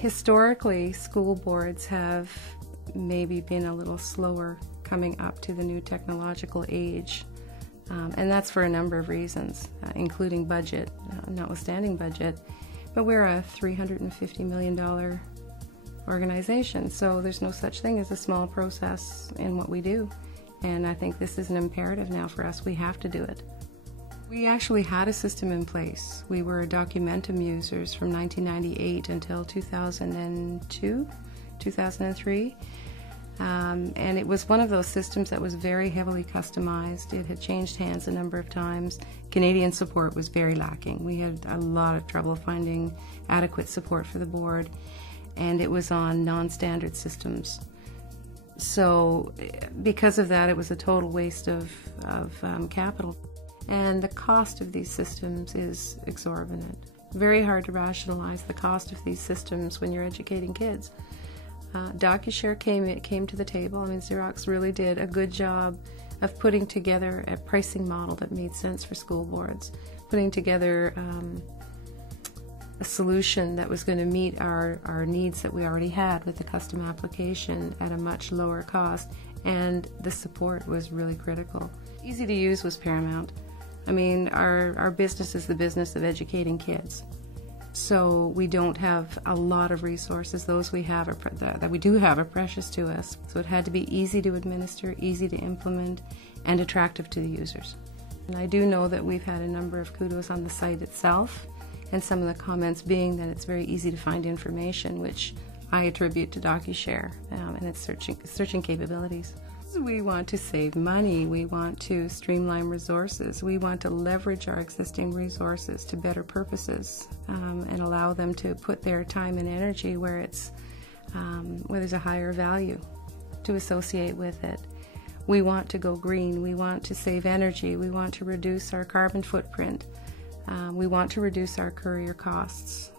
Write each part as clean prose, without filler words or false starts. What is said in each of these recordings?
Historically, school boards have maybe been a little slower coming up to the new technological age, and that's for a number of reasons, including budget, notwithstanding budget. But we're a $350 million organization, so there's no such thing as a small process in what we do. And I think this is an imperative now for us. We have to do it. We actually had a system in place. We were Documentum users from 1998 until 2002, 2003. And it was one of those systems that was very heavily customized. It had changed hands a number of times. Canadian support was very lacking. We had a lot of trouble finding adequate support for the board, and it was on non-standard systems. So because of that, it was a total waste of capital. And the cost of these systems is exorbitant. Very hard to rationalize the cost of these systems when you're educating kids. DocuShare came to the table. I mean, Xerox really did a good job of putting together a pricing model that made sense for school boards, putting together a solution that was going to meet our needs that we already had with the custom application at a much lower cost, and the support was really critical. Easy to use was paramount. I mean, our business is the business of educating kids. So we don't have a lot of resources. Those we have that we do have are precious to us. So it had to be easy to administer, easy to implement, and attractive to the users. And I do know that we've had a number of kudos on the site itself, and some of the comments being that it's very easy to find information, which I attribute to DocuShare and its searching capabilities. We want to save money, we want to streamline resources, we want to leverage our existing resources to better purposes and allow them to put their time and energy where there's a higher value to associate with it. We want to go green, we want to save energy, we want to reduce our carbon footprint, we want to reduce our courier costs,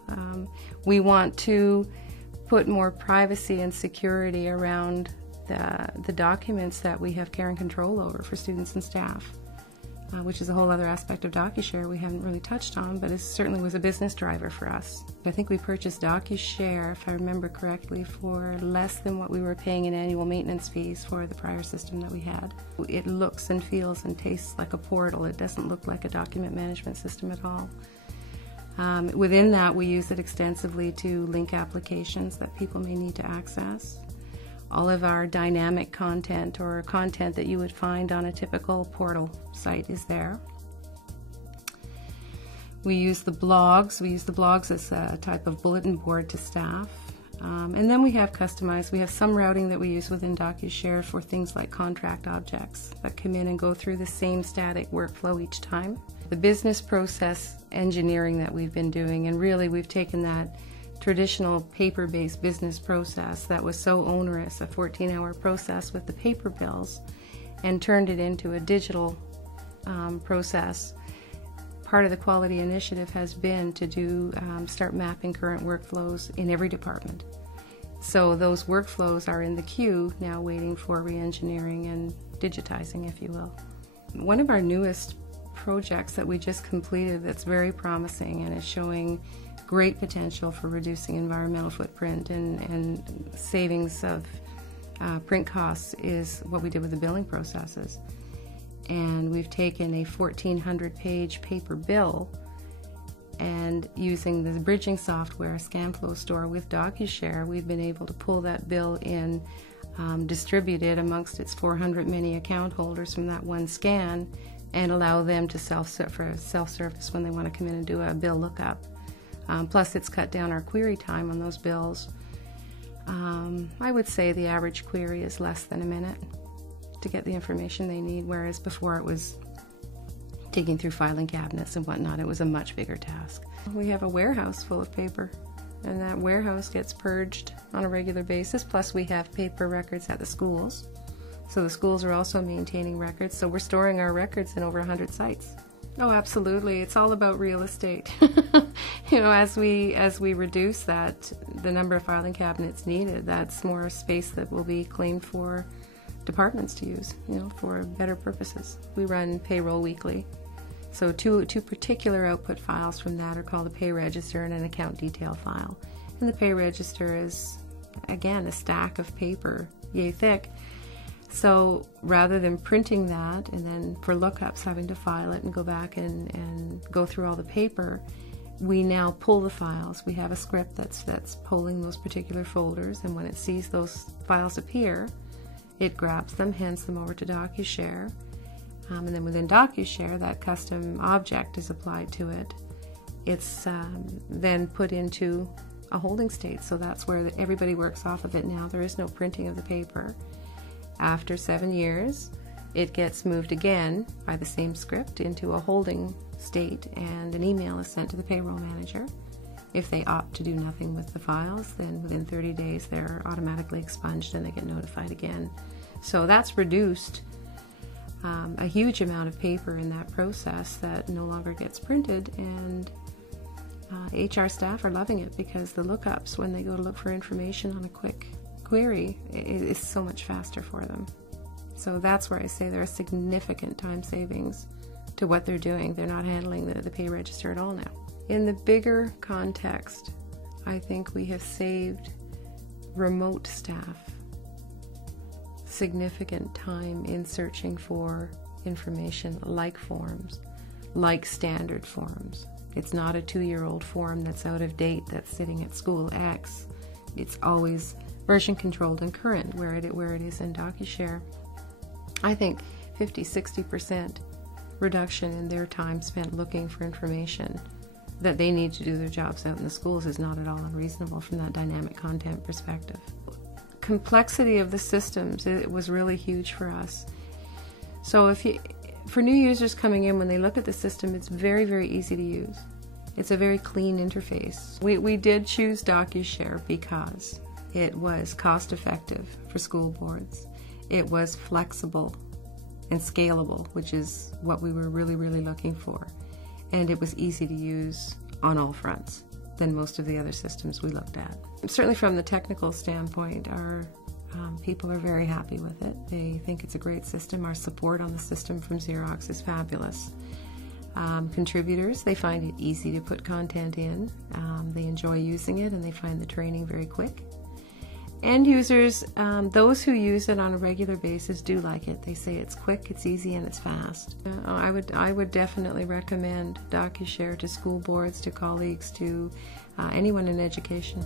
we want to put more privacy and security around the documents that we have care and control over for students and staff, which is a whole other aspect of DocuShare we haven't really touched on, but it certainly was a business driver for us. I think we purchased DocuShare, if I remember correctly, for less than what we were paying in annual maintenance fees for the prior system that we had. It looks and feels and tastes like a portal. It doesn't look like a document management system at all. Within that, we use it extensively to link applications that people may need to access. All of our dynamic content, or content that you would find on a typical portal site, is there. We use the blogs. We use the blogs as a type of bulletin board to staff. And then we have customized. We have some routing that we use within DocuShare for things like contract objects that come in and go through the same static workflow each time. The business process engineering that we've been doing, and really we've taken that traditional paper-based business process that was so onerous, a 14-hour process with the paper bills, and turned it into a digital process. Part of the quality initiative has been to start mapping current workflows in every department. So those workflows are in the queue now, waiting for re-engineering and digitizing, if you will. One of our newest projects that we just completed that's very promising and is showing great potential for reducing environmental footprint and savings of print costs is what we did with the billing processes. And we've taken a 1,400-page paper bill, and using the bridging software ScanFlow Store with DocuShare, we've been able to pull that bill in, distribute it amongst its 400 many account holders from that one scan, and allow them to self-service when they want to come in and do a bill lookup. Plus, it's cut down our query time on those bills. I would say the average query is less than a minute to get the information they need, whereas before it was digging through filing cabinets and whatnot. It was a much bigger task. We have a warehouse full of paper, and that warehouse gets purged on a regular basis. Plus, we have paper records at the schools. So the schools are also maintaining records, so we're storing our records in over 100 sites. Oh, absolutely. It's all about real estate. You know, as we reduce that, the number of filing cabinets needed, that's more space that will be claimed for departments to use, you know, for better purposes. We run payroll weekly. So two particular output files from that are called a pay register and an account detail file. And the pay register is, again, a stack of paper, yay thick. So rather than printing that and then for lookups having to file it and go back and go through all the paper, we now pull the files. We have a script that's pulling those particular folders, and when it sees those files appear, it grabs them, hands them over to DocuShare, and then within DocuShare, that custom object is applied to it. It's then put into a holding state, so that's where everybody works off of it now. There is no printing of the paper. After 7 years, it gets moved again by the same script into a holding state, and an email is sent to the payroll manager. If they opt to do nothing with the files, then within 30 days they're automatically expunged and they get notified again. So that's reduced a huge amount of paper in that process that no longer gets printed, and HR staff are loving it because the lookups, when they go to look for information on a quick query, is so much faster for them. So that's where I say there are significant time savings to what they're doing. They're not handling the pay register at all now. In the bigger context, I think we have saved remote staff significant time in searching for information like forms, like standard forms. It's not a 2-year-old form that's out of date that's sitting at school X. It's always version controlled and current where it is in DocuShare. I think 50-60% reduction in their time spent looking for information that they need to do their jobs out in the schools is not at all unreasonable from that dynamic content perspective. Complexity of the systems, it was really huge for us. So for new users coming in, when they look at the system, it's very, very easy to use. It's a very clean interface. We did choose DocuShare because it was cost effective for school boards. It was flexible and scalable, which is what we were really, really looking for. And it was easy to use on all fronts than most of the other systems we looked at. Certainly from the technical standpoint, our people are very happy with it. They think it's a great system. Our support on the system from Xerox is fabulous. Contributors, they find it easy to put content in. They enjoy using it, and they find the training very quick. End users, those who use it on a regular basis do like it. They say it's quick, it's easy, and it's fast. I would definitely recommend DocuShare to school boards, to colleagues, to anyone in education.